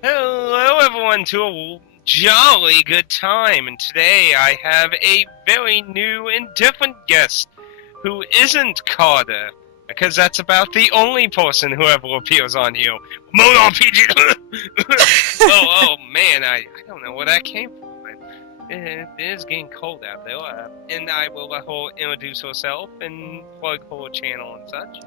Hello, everyone, to a jolly good time, and today I have a very new and different guest who isn't Carter, because that's about the only person who ever appears on here. Mode RPG! Man, I don't know where that came from. It is getting cold out there, and I will let her introduce herself and plug her channel and such.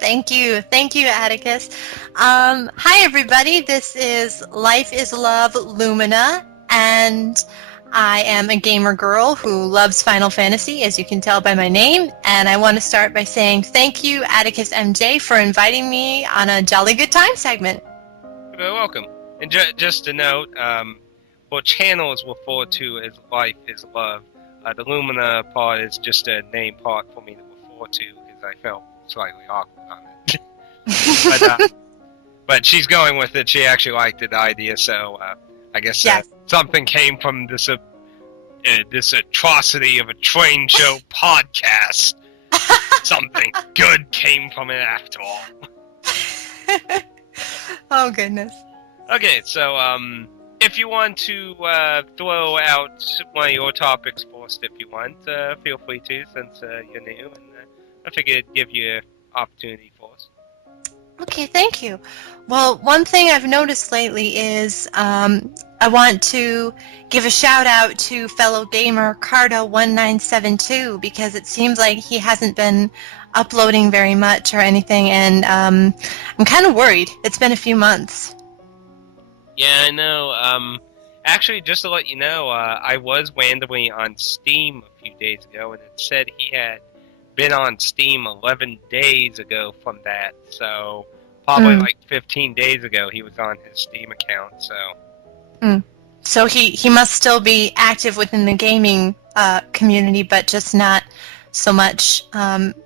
Thank you. Thank you, Atticus. Hi, everybody. This is LifeIsLoveLumina, and I am a gamer girl who loves Final Fantasy, as you can tell by my name. And I want to start by saying thank you, Atticusmj, for inviting me on a Jolly Good Time segment. You're very welcome. And just a note, what channel is referred to as Life is Love. The Lumina part is just a name part for me to refer to because I felt slightly awkward on it. but she's going with it. She actually liked the idea, so I guess Yes. something came from this atrocity of a train show podcast. Something good came from it after all. Oh, goodness. Okay, so if you want to throw out one of your topics first, if you want, feel free to, since you're new, and I figured it'd give you an opportunity first. Okay, thank you. Well, one thing I've noticed lately is I want to give a shout out to fellow gamer Cardo1972 because it seems like he hasn't been uploading very much or anything, and I'm kind of worried. It's been a few months. Yeah, I know. Actually, just to let you know, I was randomly on Steam a few days ago, and it said he had been on Steam 11 days ago from that, so probably like 15 days ago he was on his Steam account, so... So he must still be active within the gaming community, but just not so much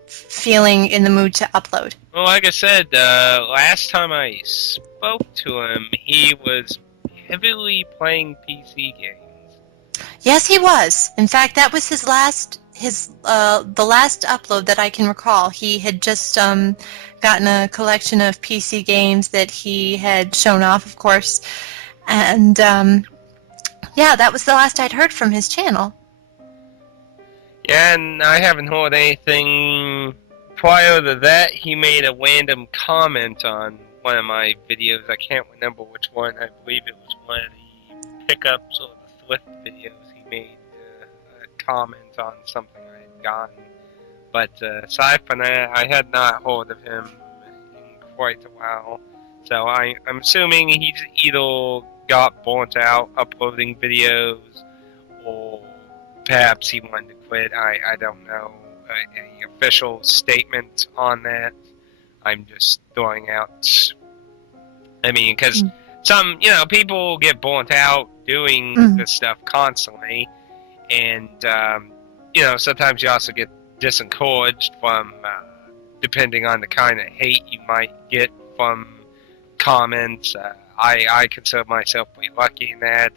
feeling in the mood to upload. Well, like I said, last time I spoke to him, he was heavily playing PC games. Yes, he was. In fact, that was the last upload that I can recall. He had just gotten a collection of PC games that he had shown off, of course, and yeah, that was the last I'd heard from his channel. Yeah, and I haven't heard anything prior to that. He made a random comment on one of my videos. I can't remember which one. I believe it was one of the pickups or the thrift videos. He made a comment on something I had gotten. But aside from that, I had not heard of him in quite a while. So I'm assuming he's either got burnt out uploading videos, or perhaps he wanted to quit. I don't know any official statement on that. I'm just throwing out. I mean, because some, people get burnt out doing this stuff constantly, and sometimes you also get disencouraged from, depending on the kind of hate you might get from comments. I consider myself pretty lucky in that.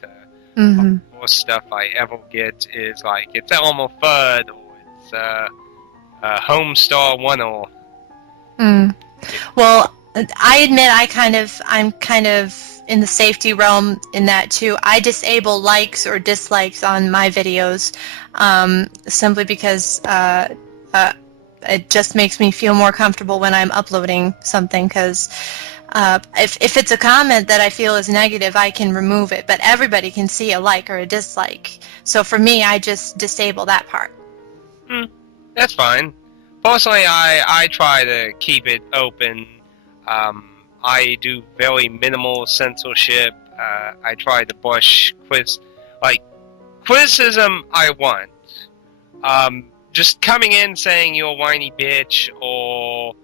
Most stuff I ever get is like, it's Elmer Fudd, or it's Homestar 1 or... Well, I admit I'm kind of in the safety realm in that too. I disable likes or dislikes on my videos simply because it just makes me feel more comfortable when I'm uploading something, because if it's a comment that I feel is negative, I can remove it, but everybody can see a like or a dislike. So for me, I just disable that part. That's fine. Personally, I try to keep it open. I do very minimal censorship. I try to brush criticism I want. Just coming in saying you're a whiny bitch, or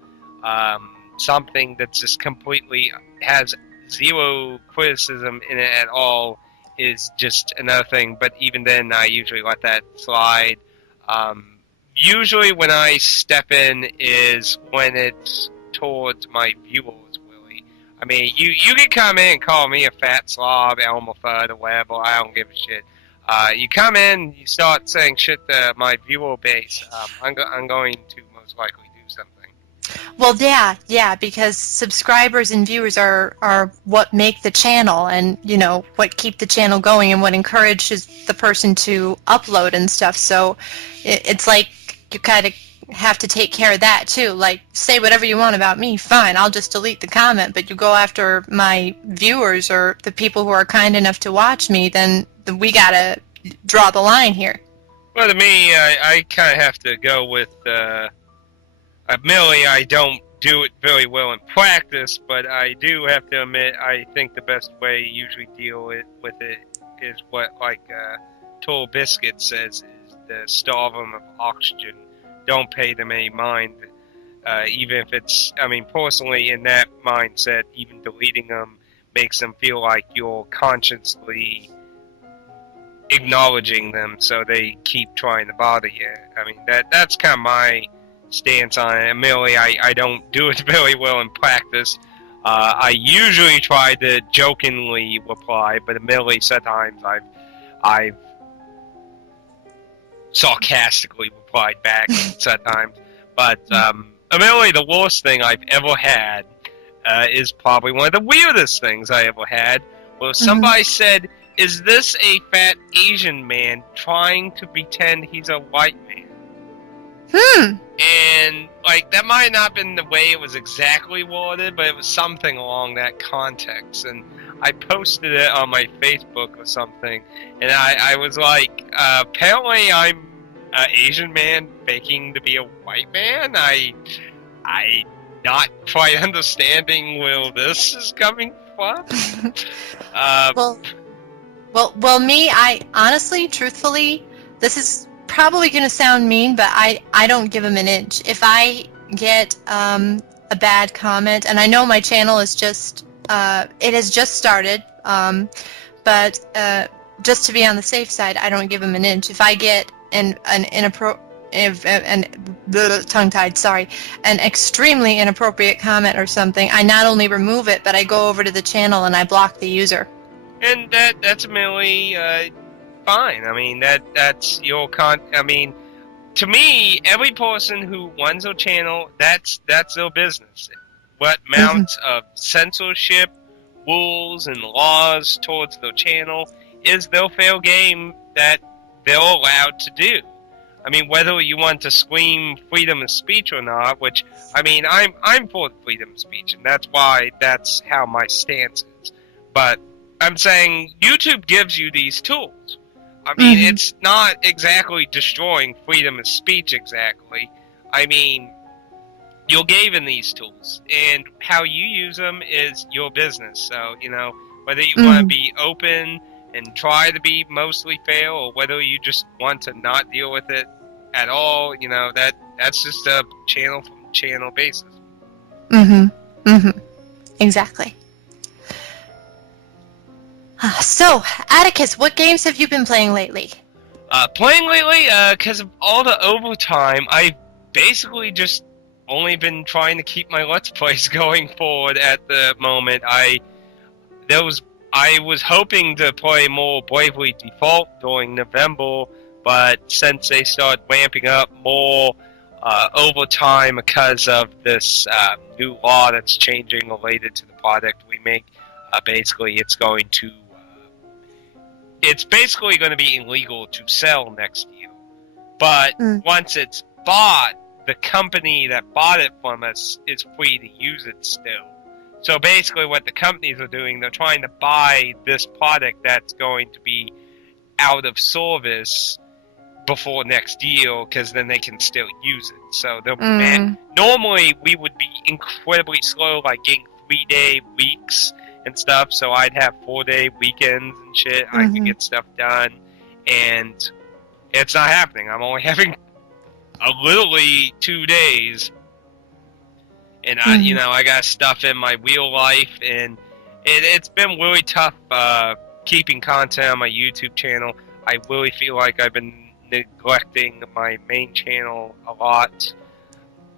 something that's just completely has zero criticism in it at all, is just another thing. But even then, I usually let that slide. Usually when I step in is when it's towards my viewers, really. I mean, you can come in and call me a fat slob, Elmer Fudd, or whatever, I don't give a shit. You come in, you start saying shit to my viewer base, I'm going to most likely do something. Well, yeah, because subscribers and viewers are what make the channel, and what keep the channel going, and what encourages the person to upload and stuff. So it's like you kind of have to take care of that too. Like, say whatever you want about me, fine, I'll just delete the comment. But you go after my viewers or the people who are kind enough to watch me, then we gotta draw the line here. Well, to me, I kind of have to go with. Admittedly, I don't do it very well in practice, but I do have to admit I think the best way to usually deal with it is what, like, Total Biscuit says, is to starve them of oxygen. Don't pay them any mind, even if it's, I mean, personally, in that mindset, even deleting them makes them feel like you're consciously acknowledging them, so they keep trying to bother you. I mean, that's kind of my stance on it. Admittedly, I don't do it very well in practice. I usually try to jokingly reply, but admittedly, sometimes I've sarcastically replied back sometimes. But admittedly, the worst thing I've ever had is probably one of the weirdest things I ever had, where somebody said, "Is this a fat Asian man trying to pretend he's a white man?" And, like, that might not have been the way it was exactly worded, but it was something along that context. And I posted it on my Facebook or something, and I was like, apparently I'm an Asian man faking to be a white man? I not quite understanding where this is coming from. Well, me, I honestly, truthfully, this is probably going to sound mean, but I don't give them an inch. If I get a bad comment, and I know my channel is just, it has just started, but just to be on the safe side, I don't give them an inch. If I get an tongue-tied, sorry, an extremely inappropriate comment or something, I not only remove it, but I go over to the channel and I block the user. And that's merely fine. I mean, that's your I mean, to me, every person who runs a channel, that's their business. What amounts of censorship, rules, and laws towards their channel is their fair game that they're allowed to do. I mean, whether you want to scream freedom of speech or not, which, I mean, I'm for freedom of speech, and that's how my stance is. But I'm saying YouTube gives you these tools. I mean, it's not exactly destroying freedom of speech exactly. I mean, you're given these tools, and how you use them is your business. So, whether you want to be open and try to be mostly fair, or whether you just want to not deal with it at all, that's just a channel from channel basis. Exactly. So, Atticus, what games have you been playing lately? Because of all the overtime, I've basically just only been trying to keep my Let's Plays going forward at the moment. I was hoping to play more Bravely Default during November, but since they started ramping up more overtime because of this new law that's changing related to the product we make, basically it's basically going to be illegal to sell next year. But once it's bought, the company that bought it from us is free to use it still. So basically what the companies are doing, they're trying to buy this product that's going to be out of service before next year, because then they can still use it. So normally we would be incredibly slow, like getting 3-day weeks and stuff, so I'd have 4-day weekends and shit. I could get stuff done, and it's not happening. I'm only having literally 2 days, and I got stuff in my real life, and it's been really tough keeping content on my YouTube channel. I really feel like I've been neglecting my main channel a lot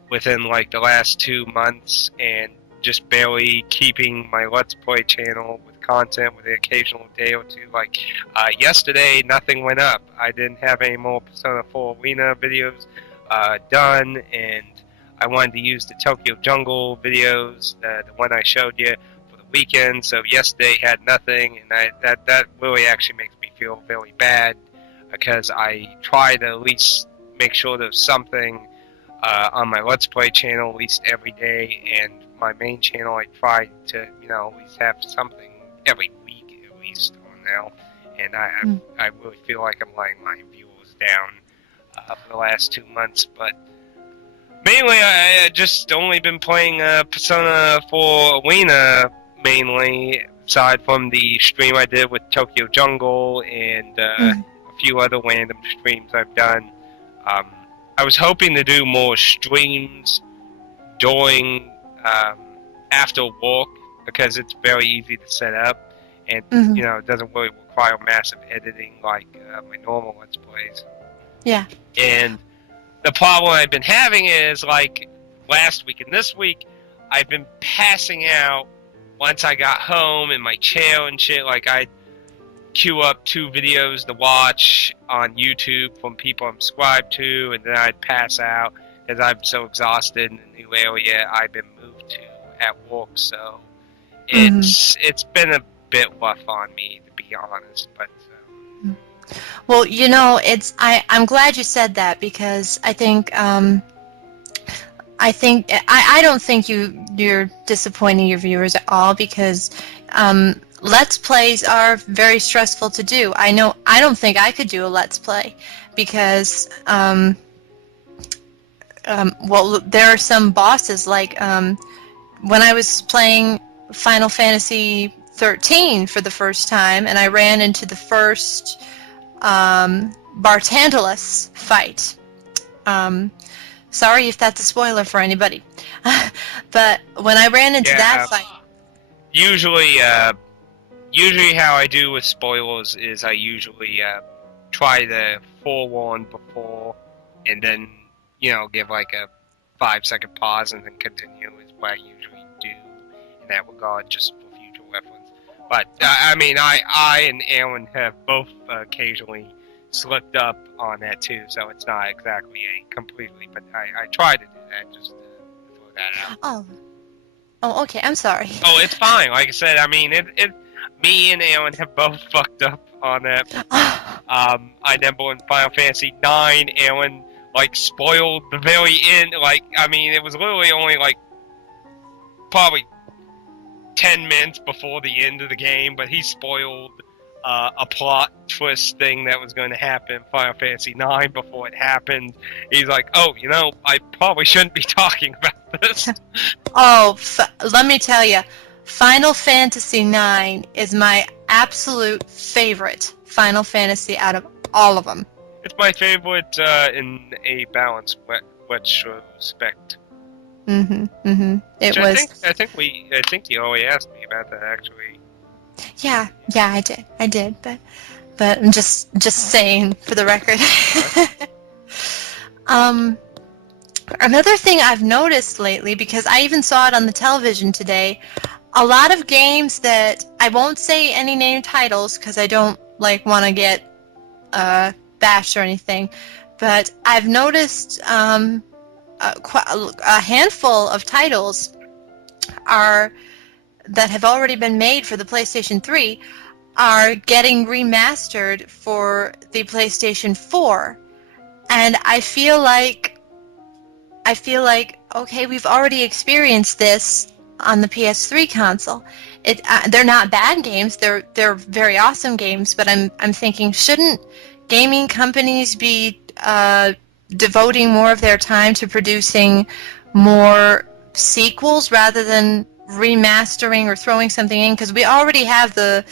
within like the last 2 months, and just barely keeping my Let's Play channel with content with an occasional day or two. Like yesterday, nothing went up. I didn't have any more Persona 4 Arena videos done, and I wanted to use the Tokyo Jungle videos, the one I showed you, for the weekend. So yesterday had nothing, and that really actually makes me feel very bad because I try to at least make sure there's something on my Let's Play channel at least every day, and my main channel I try to at least have something every week at least on now. And I really feel like I'm letting my viewers down for the last 2 months, but mainly I just only been playing Persona 4 Arena mainly, aside from the stream I did with Tokyo Jungle and a few other random streams I've done. I was hoping to do more streams during after work because it's very easy to set up, and it doesn't really require massive editing like my normal Let's Plays. Yeah. And the problem I've been having is, like, last week and this week, I've been passing out once I got home in my chair and shit. Like, I'd queue up 2 videos to watch on YouTube from people I'm subscribed to, and then I'd pass out because I'm so exhausted in the new area I've been moved to at work. So it's been a bit rough on me, to be honest, but... Well, I'm glad you said that, because I don't think you're disappointing your viewers at all, because Let's Plays are very stressful to do. I don't think I could do a Let's Play because well, there are some bosses, like when I was playing Final Fantasy 13 for the first time, and I ran into the first Bartantalus fight. Sorry if that's a spoiler for anybody. But when I ran into that fight... Usually how I do with spoilers is I usually try to forewarn before, and then, give like a 5-second pause and then continue is what I usually do in that regard, just for future reference. But, I mean, I and Alan have both occasionally slipped up on that too, so it's not exactly a completely, but I try to do that, just to throw that out. Oh, okay, I'm sorry. Oh, it's fine. Like I said, I mean, me and Alan have both fucked up on that. I remember in Final Fantasy IX, Alan, like, spoiled the very end. Like, I mean, it was literally only, like, probably 10 minutes before the end of the game, but he spoiled a plot twist thing that was going to happen in Final Fantasy IX before it happened. He's like, oh, I probably shouldn't be talking about this. Oh, let me tell you, Final Fantasy IX is my absolute favorite Final Fantasy out of all of them. It's my favorite in a balanced retrospect. It was. I think you already asked me about that, actually. Yeah, I did, but I'm just saying for the record. Another thing I've noticed lately, because I even saw it on the television today, a lot of games that I won't say any named titles because I don't want to get bashed or anything, but I've noticed a handful of titles that have already been made for the PlayStation 3 are getting remastered for the PlayStation 4, and I feel like, okay, we've already experienced this on the PS3 console. They're not bad games. They're very awesome games. But I'm thinking, shouldn't gaming companies be devoting more of their time to producing more sequels rather than remastering or throwing something in? Because we already have the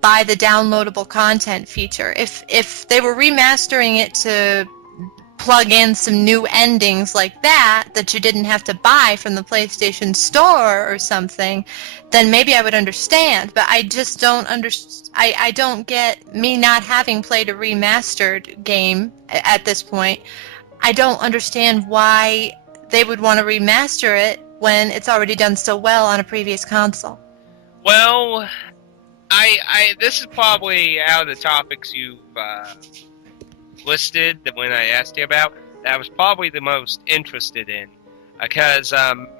buy the downloadable content feature. If they were remastering it to plug in some new endings like that you didn't have to buy from the PlayStation Store or something, then maybe I would understand. But I just don't I don't get, me not having played a remastered game at this point, I don't understand why they would want to remaster it when it's already done so well on a previous console. Well, this is probably out of the topics you've listed that when I asked you about, that I was probably the most interested in. Because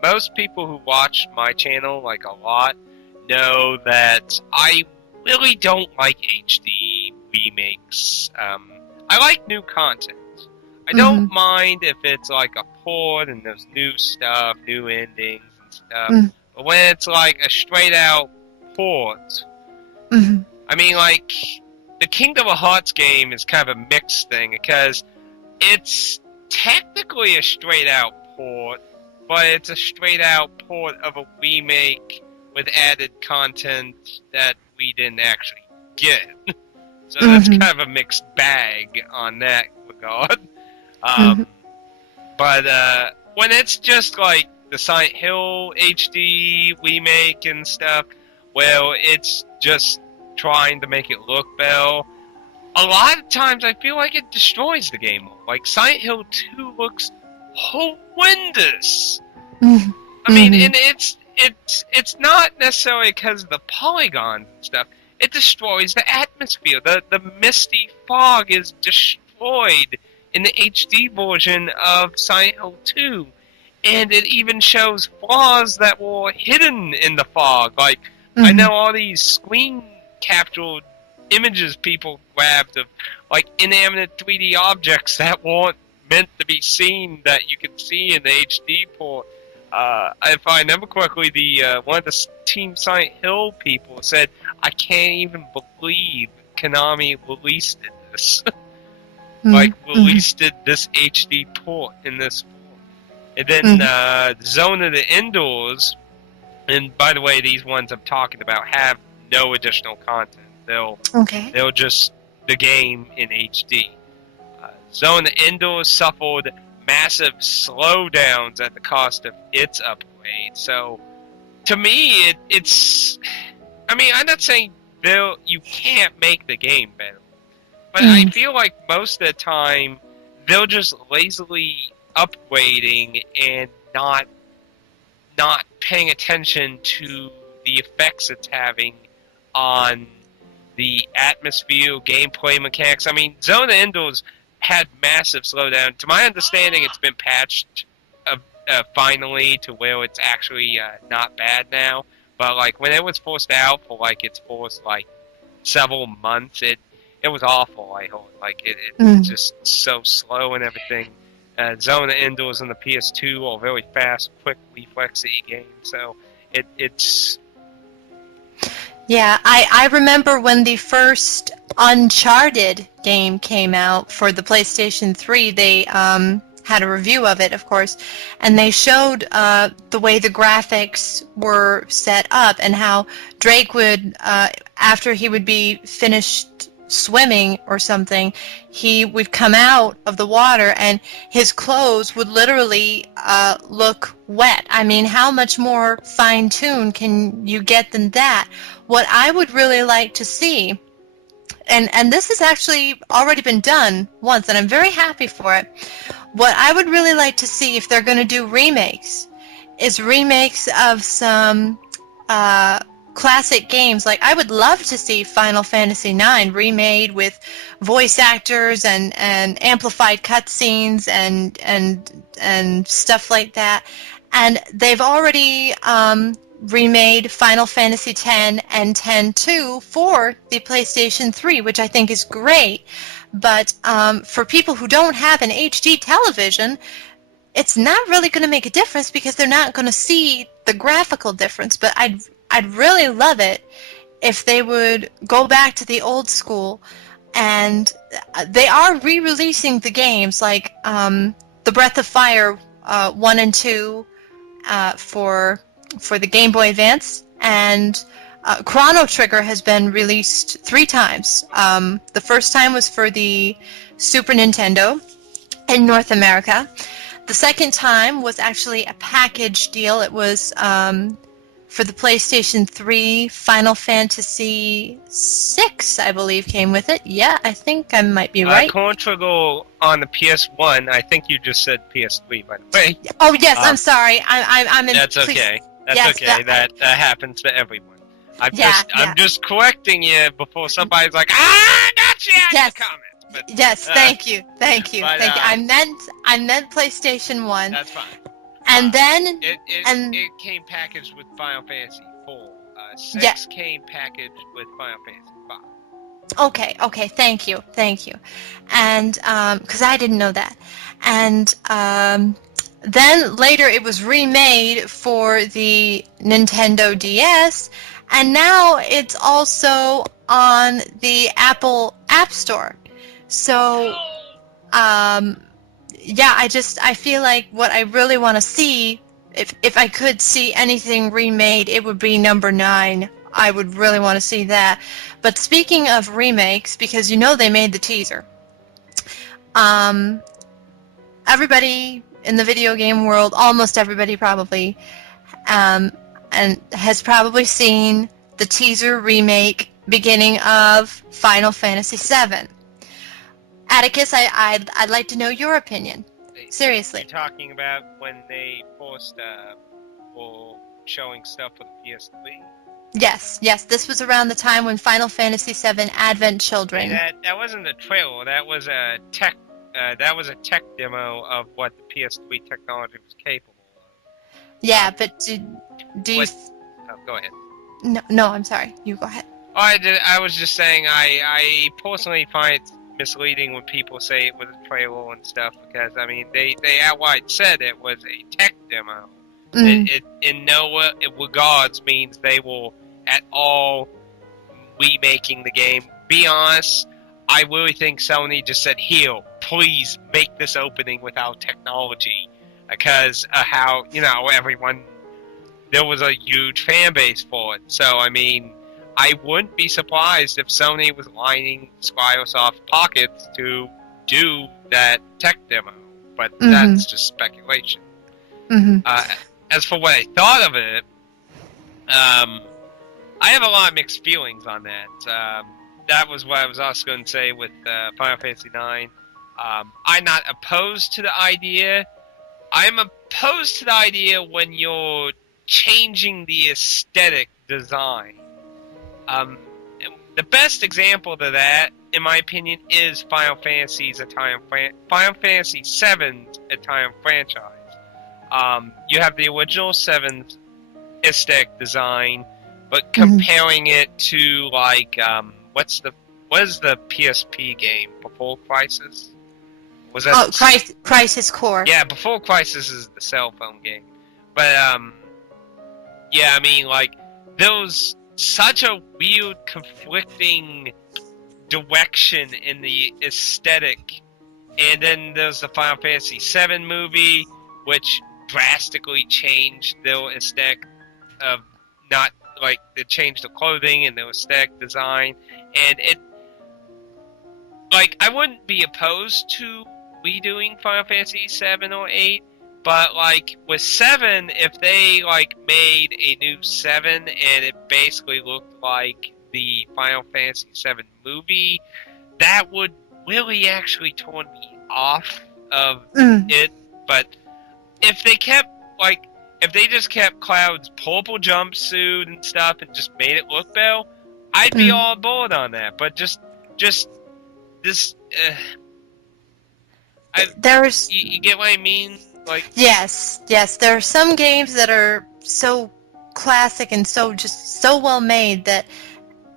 most people who watch my channel, like a lot, know that I really don't like HD remakes. I like new content. I don't mind if it's like a port and there's new stuff, new endings and stuff. But when it's like a straight out port, I mean, like, the Kingdom of Hearts game is kind of a mixed thing because it's technically a straight out port, but it's a straight out port of a remake with added content that we didn't actually get. So that's kind of a mixed bag on that regard. But when it's just like the Silent Hill HD remake and stuff, well, it's just trying to make it look better. A lot of times I feel like it destroys the game. Like, Silent Hill 2 looks horrendous. I mean, and it's not necessarily because of the polygons and stuff. It destroys the atmosphere. The misty fog is destroyed in the HD version of Silent Hill 2. And it even shows flaws that were hidden in the fog. Like, I know all these screen captured images people grabbed of, like, inanimate 3D objects that weren't meant to be seen that you can see in the HD port. If I remember correctly, the one of the Team Silent Hill people said, "I can't even believe Konami released this." Released this HD port in this form. And then Zone of the Enders, and by the way, these ones I'm talking about have no additional content. They'll just the game in HD. Zone of the Enders suffered massive slowdowns at the cost of its upgrade. So, to me, it's. I mean, I'm not saying you can't make the game better, but I feel like most of the time they're just lazily upgrading and not paying attention to the effects it's having on the atmosphere, gameplay mechanics. I mean, Zone of the Enders had massive slowdown. To my understanding, it's been patched finally to where it's actually not bad now. But like when it was forced out for like its first like several months, it was awful. I heard like it's just so slow and everything. Zone of the Enders on the PS2 are very fast, quick, reflexy games. So it's. Yeah, I remember when the first Uncharted game came out for the PlayStation 3, they had a review of it, of course, and they showed the way the graphics were set up and how Drake would, after he would be finished swimming or something, he would come out of the water and his clothes would literally look wet. I mean, how much more fine-tuned can you get than that? What I would really like to see, and this has actually already been done once, and I'm very happy for it, what I would really like to see if they're going to do remakes is remakes of some classic games. Like, I would love to see Final Fantasy IX remade with voice actors and amplified cutscenes and stuff like that. And they've already remade Final Fantasy X and X-2 for the PlayStation 3, which I think is great. But for people who don't have an HD television, it's not really going to make a difference because they're not going to see the graphical difference. But I'd really love it if they would go back to the old school, and they are re-releasing the games like the Breath of Fire 1 and 2 for the Game Boy Advance, and Chrono Trigger has been released 3 times. The first time was for the Super Nintendo in North America. The second time was actually a package deal. It was for the PlayStation 3, Final Fantasy VI, I believe, came with it. Yeah, I think I might be right. Chrono Trigger on the PS1. I think you just said PS3, by the way. Oh yes, I'm sorry. I'm in. That's okay. That's okay. That happens to everyone. I'm just correcting you before somebody's like, gotcha in the comments. But, yes, thank you. But, I meant PlayStation 1. That's fine. And then, it came packaged with Final Fantasy 4. 6 yeah, came packaged with Final Fantasy 5. okay, thank you. And, because I didn't know that. And, then later it was remade for the Nintendo DS, and now it's also on the Apple App Store. So, yeah, I feel like what I really want to see, if I could see anything remade, it would be number 9. I would really want to see that. But speaking of remakes, because you know they made the teaser, everybody in the video game world, almost everybody probably, and has probably seen the teaser remake beginning of Final Fantasy VII. Atticus, I'd like to know your opinion. Seriously. You're talking about when they forced for showing stuff for the PS3? Yes, this was around the time when Final Fantasy VII Advent Children. Hey, that wasn't a trailer. That was a tech. That was a tech demo of what the PS3 technology was capable of. Yeah, but do you? Oh, go ahead. No, I'm sorry. You go ahead. Oh, I was just saying I personally find it misleading when people say it was a trailer and stuff, because I mean they outright said it was a tech demo. It in no regards means they will at all remaking the game. Be honest, I really think Sony just said, "Here, please make this opening without technology," because how everyone, there was a huge fan base for it. So I mean, I wouldn't be surprised if Sony was lining Squaresoft pockets to do that tech demo, but that's just speculation. As for what I thought of it, I have a lot of mixed feelings on that. That was what I was also going to say with Final Fantasy IX. I'm not opposed to the idea. I'm opposed to the idea when you're changing the aesthetic design. The best example of that, in my opinion, is Final Fantasy VII's Italian franchise. You have the original 7's aesthetic design, but comparing it to like what is the PSP game Before Crisis? Was that Crisis Core? Yeah, Before Crisis is the cell phone game, but yeah, I mean like there was such a weird conflicting direction in the aesthetic, and then there's the Final Fantasy VII movie, which drastically changed their aesthetic of not like they changed the clothing and their aesthetic design, and it like I wouldn't be opposed to redoing Final Fantasy 7 or 8, but like with 7, if they like made a new 7 and it basically looked like the Final Fantasy 7 movie, that would really actually turn me off of it. But if they just kept Cloud's purple jumpsuit and stuff and just made it look better, I'd be all aboard on that. But just this, you get what I mean? Like yes, there are some games that are so classic and so well made that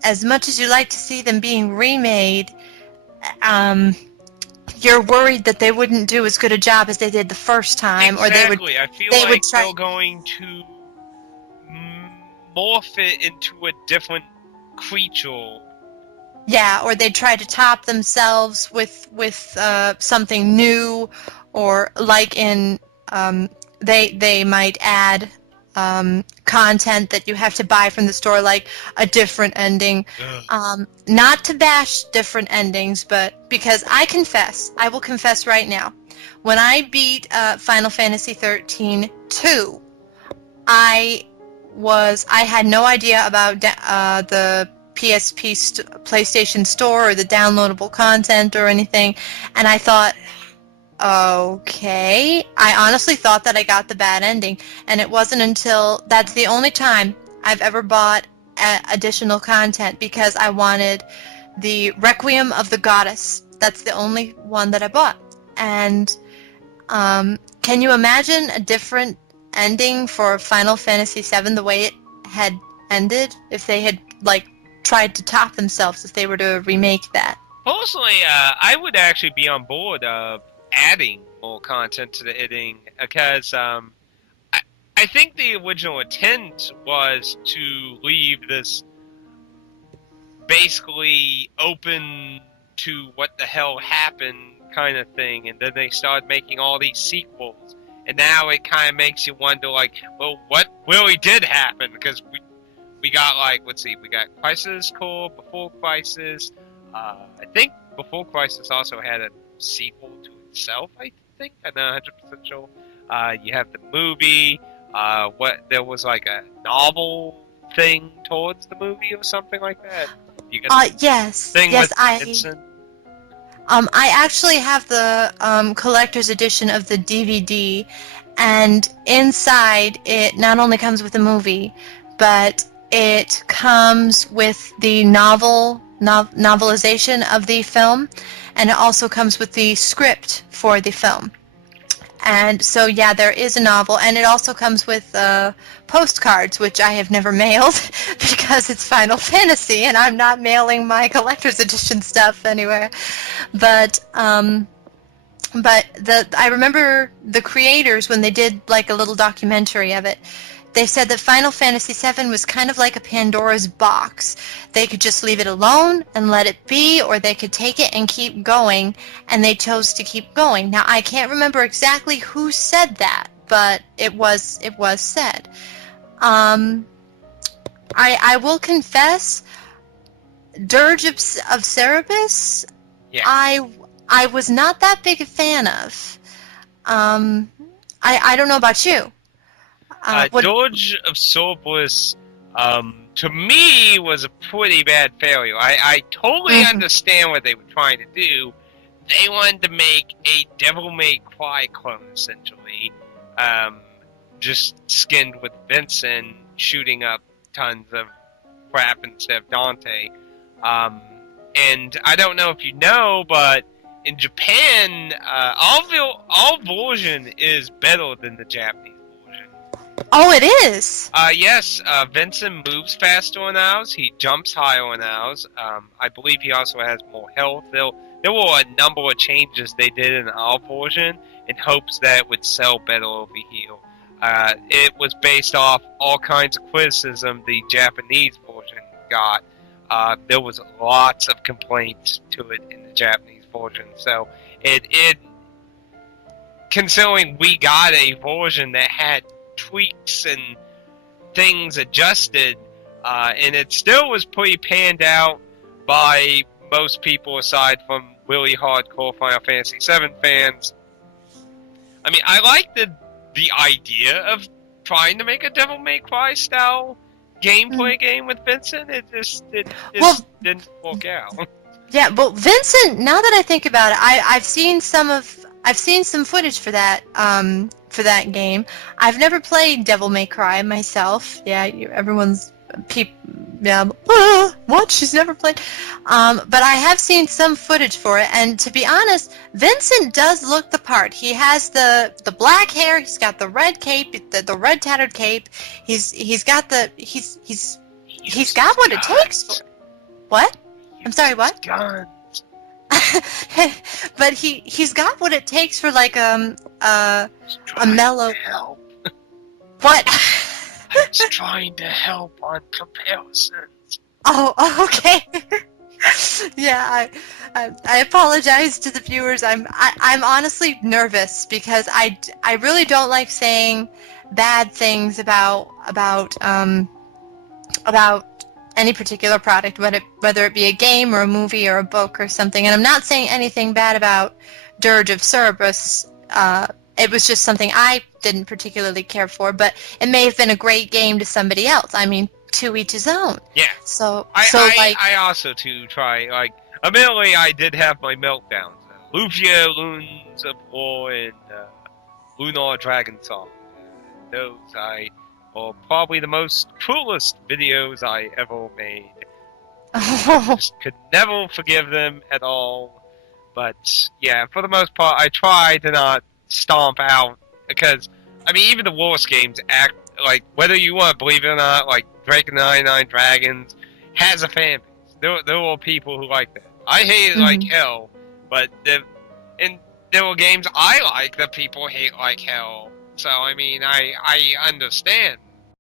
as much as you like to see them being remade, you're worried that they wouldn't do as good a job as they did the first time, exactly. or they would. I feel like they're going to morph it into a different creature. Yeah, or they'd try to top themselves with something new, or like in they might add content that you have to buy from the store, like a different ending. Not to bash different endings, but because I will confess right now, when I beat Final Fantasy 13-2, I had no idea about the PlayStation Store or the downloadable content or anything, and I thought, okay. I honestly thought that I got the bad ending, and it wasn't until that's the only time I've ever bought additional content, because I wanted the Requiem of the Goddess. That's the only one that I bought. And can you imagine a different ending for Final Fantasy VII the way it had ended if they had like tried to top themselves if they were to remake that. Personally, I would actually be on board of adding more content to the ending because I think the original intent was to leave this basically open to what the hell happened kind of thing, and then they started making all these sequels, and now it kind of makes you wonder, like, well, what really did happen? Because we got, like, let's see, we got Crisis Core, Before Crisis. I think Before Crisis also had a sequel to itself. I think I'm not 100% sure. You have the movie. There was like a novel thing towards the movie or something like that. You got Yes, thing yes, with Vincent. I actually have the collector's edition of the DVD, and inside it not only comes with the movie, but it comes with the novelization of the film, and it also comes with the script for the film. And so, yeah, there is a novel, and it also comes with postcards, which I have never mailed because it's Final Fantasy, and I'm not mailing my collector's edition stuff anywhere. But I remember the creators when they did like a little documentary of it. They said that Final Fantasy VII was kind of like a Pandora's box. They could just leave it alone and let it be, or they could take it and keep going, and they chose to keep going. Now, I can't remember exactly who said that, but it was said. I will confess, Dirge of Cerberus, Yeah. I was not that big a fan of. I don't know about you. Dirge of Cerberus, to me, was a pretty bad failure. I totally understand what they were trying to do. They wanted to make a Devil May Cry clone, essentially, just skinned with Vincent shooting up tons of crap instead of Dante. And I don't know if you know, but in Japan, all version is better than the Japanese version. Oh, it is? Yes, Vincent moves faster on ours. He jumps higher on ours. I believe he also has more health. There were a number of changes they did in our version in hopes that it would sell better over here. It was based off all kinds of criticism the Japanese version got. There was lots of complaints to it in the Japanese version. So it considering we got a version that had tweaks and things adjusted, and it still was pretty panned out by most people aside from really hardcore Final Fantasy VII fans. I mean, I like the idea of trying to make a Devil May Cry style gameplay game with Vincent. It just didn't work out. Yeah, well, Vincent. Now that I think about it, I've seen some footage for that game. I've never played Devil May Cry myself. Yeah, what? She's never played. But I have seen some footage for it, and to be honest, Vincent does look the part. He has the black hair. He's got the red cape, the red tattered cape. He's got what it takes for. What? I'm sorry. What? Guns. But he's got what it takes for like a mellow. Help. What? I was trying to help on comparisons. Oh, okay. Yeah, I apologize to the viewers. I'm honestly nervous because I really don't like saying bad things about any particular product, whether it be a game or a movie or a book or something. And I'm not saying anything bad about Dirge of Cerberus. It was just something I didn't particularly care for, but it may have been a great game to somebody else. I mean, to each his own. Yeah. I also try, like, admittedly, I did have my meltdowns. Lufia, Loons of War, and Lunar Dragon Song. Those are probably the most cruelest videos I ever made. Just could never forgive them at all. But, yeah, for the most part, I try to not stomp out, because I mean, even the worst games act like, whether you want to believe it or not, like Dragon 99 Dragons has a fan base. There are people who like that. I hate it like hell, but there were games I like that people hate like hell. So I mean, I understand.